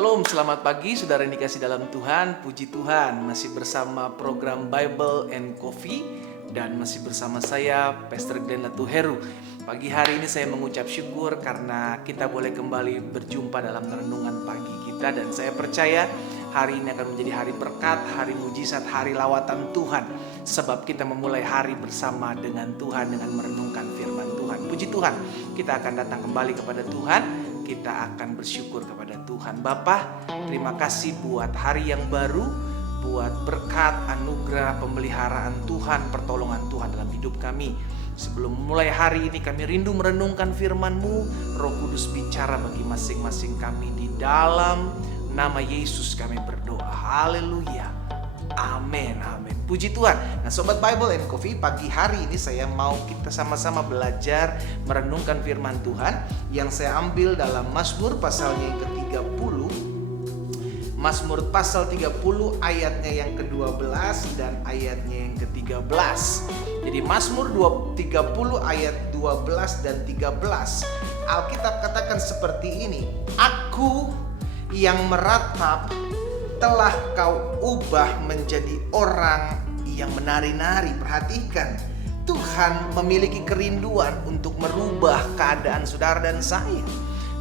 Shalom, selamat pagi saudara yang dikasih dalam Tuhan. Puji Tuhan, masih bersama program Bible and Coffee dan masih bersama saya Pastor Glenn Latuheru. Pagi hari ini saya mengucap syukur karena kita boleh kembali berjumpa dalam renungan pagi kita. Dan saya percaya hari ini akan menjadi hari berkat, hari mujizat, hari lawatan Tuhan. Sebab kita memulai hari bersama dengan Tuhan dengan merenungkan firman Tuhan. Puji Tuhan, kita akan datang kembali kepada Tuhan. Kita akan bersyukur kepada Tuhan. Bapa, terima kasih buat hari yang baru, buat berkat, anugerah, pemeliharaan Tuhan, pertolongan Tuhan dalam hidup kami. Sebelum mulai hari ini kami rindu merenungkan firman-Mu. Roh Kudus bicara bagi masing-masing kami. Di dalam nama Yesus kami berdoa. Haleluya. Amin, amin. Puji Tuhan. Nah, Sobat Bible and Coffee, pagi hari ini saya mau kita sama-sama belajar merenungkan firman Tuhan yang saya ambil dalam Mazmur pasalnya yang ke-30. Mazmur pasal 30 ayatnya yang ke-12 dan ayatnya yang ke-13. Jadi Mazmur 30 ayat 12 dan 13. Alkitab katakan seperti ini. Aku yang meratap telah kau ubah menjadi orang yang menari-nari. Perhatikan, Tuhan memiliki kerinduan untuk merubah keadaan saudara dan saya.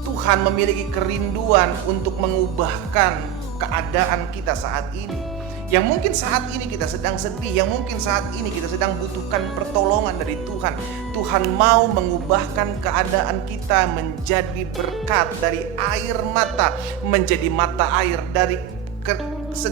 Tuhan memiliki kerinduan untuk mengubahkan keadaan kita saat ini. Yang mungkin saat ini kita sedang sedih, yang mungkin saat ini kita sedang butuhkan pertolongan dari Tuhan. Tuhan mau mengubahkan keadaan kita menjadi berkat, dari air mata menjadi mata air, dari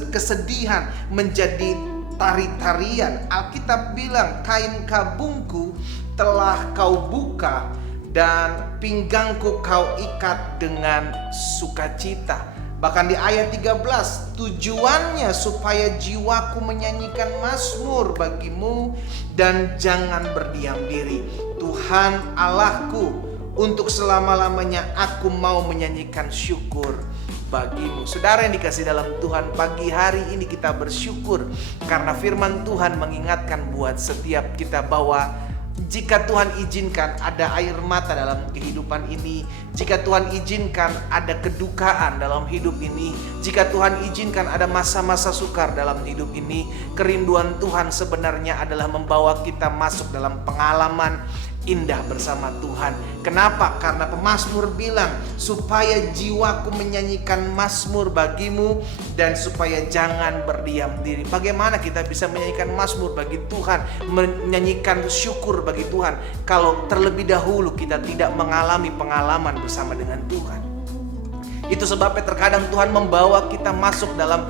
kesedihan menjadi tari-tarian. Alkitab bilang, kain kabungku telah kau buka dan pinggangku kau ikat dengan sukacita. Bahkan di ayat 13, tujuannya supaya jiwaku menyanyikan mazmur bagimu dan jangan berdiam diri. Tuhan Allahku, untuk selama-lamanya aku mau menyanyikan syukur bagimu. Saudara yang dikasih dalam Tuhan, pagi hari ini kita bersyukur karena firman Tuhan mengingatkan buat setiap kita bahwa jika Tuhan izinkan ada air mata dalam kehidupan ini, jika Tuhan izinkan ada kedukaan dalam hidup ini, jika Tuhan izinkan ada masa-masa sukar dalam hidup ini, kerinduan Tuhan sebenarnya adalah membawa kita masuk dalam pengalaman indah bersama Tuhan. Kenapa? Karena pemazmur bilang, supaya jiwaku menyanyikan mazmur bagimu dan supaya jangan berdiam diri. Bagaimana kita bisa menyanyikan mazmur bagi Tuhan, menyanyikan syukur bagi Tuhan, kalau terlebih dahulu kita tidak mengalami pengalaman bersama dengan Tuhan? Itu sebabnya terkadang Tuhan membawa kita masuk dalam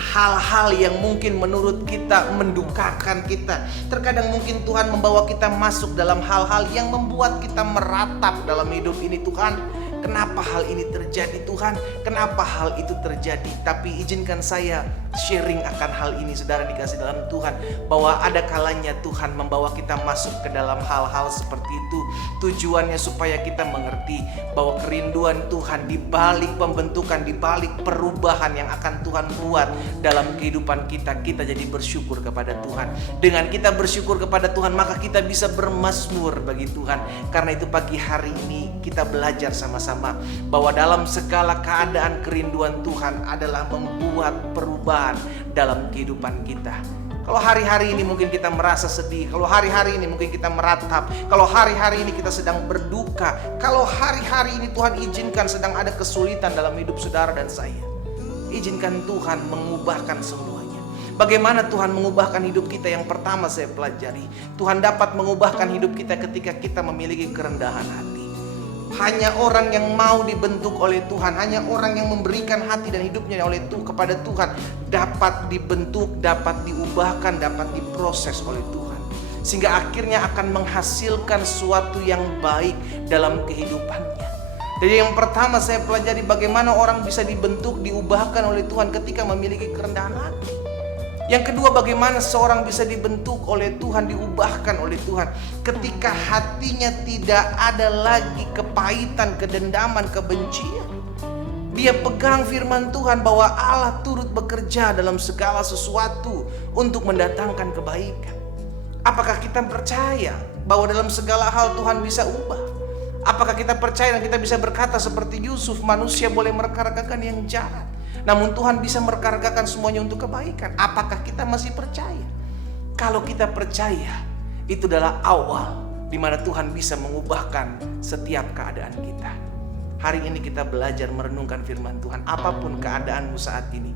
hal-hal yang mungkin menurut kita mendukakan kita. Terkadang mungkin Tuhan membawa kita masuk dalam hal-hal yang membuat kita meratap dalam hidup ini. Tuhan, kenapa hal ini terjadi Tuhan? Kenapa hal itu terjadi? Tapi izinkan saya sharing akan hal ini, saudara dikasih dalam Tuhan, bahwa ada kalanya Tuhan membawa kita masuk ke dalam hal-hal seperti itu. Tujuannya supaya kita mengerti bahwa kerinduan Tuhan di balik pembentukan, di balik perubahan yang akan Tuhan buat dalam kehidupan kita, kita jadi bersyukur kepada Tuhan. Dengan kita bersyukur kepada Tuhan, maka kita bisa bermazmur bagi Tuhan. Karena itu pagi hari ini kita belajar sama-sama bahwa dalam segala keadaan kerinduan Tuhan adalah membuat perubahan dalam kehidupan kita. Kalau hari-hari ini mungkin kita merasa sedih, kalau hari-hari ini mungkin kita meratap, kalau hari-hari ini kita sedang berduka, kalau hari-hari ini Tuhan izinkan sedang ada kesulitan dalam hidup saudara dan saya, izinkan Tuhan mengubahkan semuanya. Bagaimana Tuhan mengubahkan hidup kita? Yang pertama saya pelajari, Tuhan dapat mengubahkan hidup kita ketika kita memiliki kerendahan hati. Hanya orang yang mau dibentuk oleh Tuhan, hanya orang yang memberikan hati dan hidupnya oleh Tuhan kepada Tuhan, dapat dibentuk, dapat diubahkan, dapat diproses oleh Tuhan, sehingga akhirnya akan menghasilkan sesuatu yang baik dalam kehidupannya. Jadi yang pertama saya pelajari bagaimana orang bisa dibentuk, diubahkan oleh Tuhan ketika memiliki kerendahan hati. Yang kedua, bagaimana seorang bisa dibentuk oleh Tuhan, diubahkan oleh Tuhan ketika hatinya tidak ada lagi kepahitan, kedendaman, kebencian. Dia pegang firman Tuhan bahwa Allah turut bekerja dalam segala sesuatu untuk mendatangkan kebaikan. Apakah kita percaya bahwa dalam segala hal Tuhan bisa ubah? Apakah kita percaya dan kita bisa berkata seperti Yusuf, manusia boleh mereka-rekakan yang jahat, namun Tuhan bisa mereka-rekakan semuanya untuk kebaikan? Apakah kita masih percaya? Kalau kita percaya, itu adalah awal di mana Tuhan bisa mengubahkan setiap keadaan kita. Hari ini kita belajar merenungkan firman Tuhan. Apapun keadaanmu saat ini,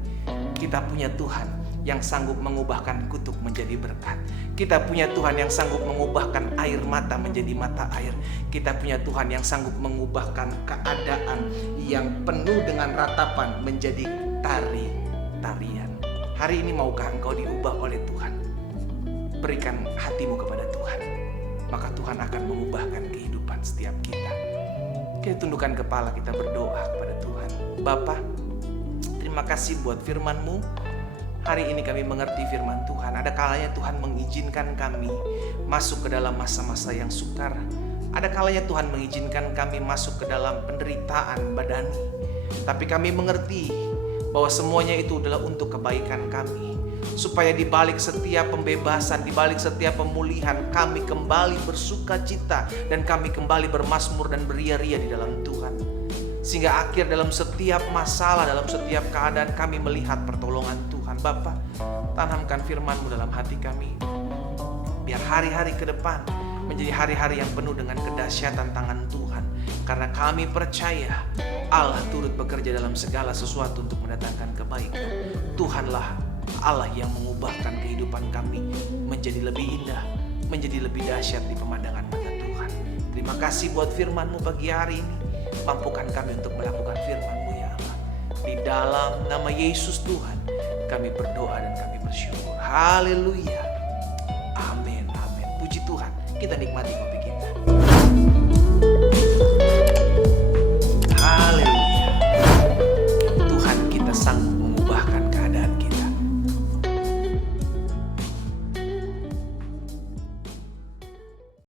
kita punya Tuhan yang sanggup mengubahkan kutuk menjadi berkat. Kita punya Tuhan yang sanggup mengubahkan air mata menjadi mata air. Kita punya Tuhan yang sanggup mengubahkan keadaan yang penuh dengan ratapan menjadi tarian. Hari ini maukah engkau diubah oleh Tuhan? Berikan hatimu kepada Tuhan, maka Tuhan akan mengubahkan kehidupan setiap kita. Kita tundukkan kepala, kita berdoa kepada Tuhan. Bapa, terima kasih buat firman-Mu. Hari ini kami mengerti firman Tuhan. Ada kalanya Tuhan mengizinkan kami masuk ke dalam masa-masa yang sukar. Ada kalanya Tuhan mengizinkan kami masuk ke dalam penderitaan badani. Tapi kami mengerti bahwa semuanya itu adalah untuk kebaikan kami. Supaya di balik setiap pembebasan, di balik setiap pemulihan, kami kembali bersuka cita dan kami kembali bermazmur dan beria-ria di dalam Tuhan. Sehingga akhir dalam setiap masalah, dalam setiap keadaan kami melihat pertolongan Tuhan. Bapa, tanamkan firman-Mu dalam hati kami. Biar hari-hari ke depan menjadi hari-hari yang penuh dengan kedahsyatan tangan Tuhan. Karena kami percaya Allah turut bekerja dalam segala sesuatu untuk mendatangkan kebaikan. Tuhanlah Allah yang mengubahkan kehidupan kami menjadi lebih indah, menjadi lebih dahsyat di pemandangan mata Tuhan. Terima kasih buat firman-Mu pagi hari ini. Mampukan kami untuk melakukan firman-Mu ya Allah. Di dalam nama Yesus Tuhan kami berdoa dan kami bersyukur. Haleluya. Amin. Amin. Puji Tuhan. Kita nikmati kopi kita. Haleluya. Tuhan kita sanggup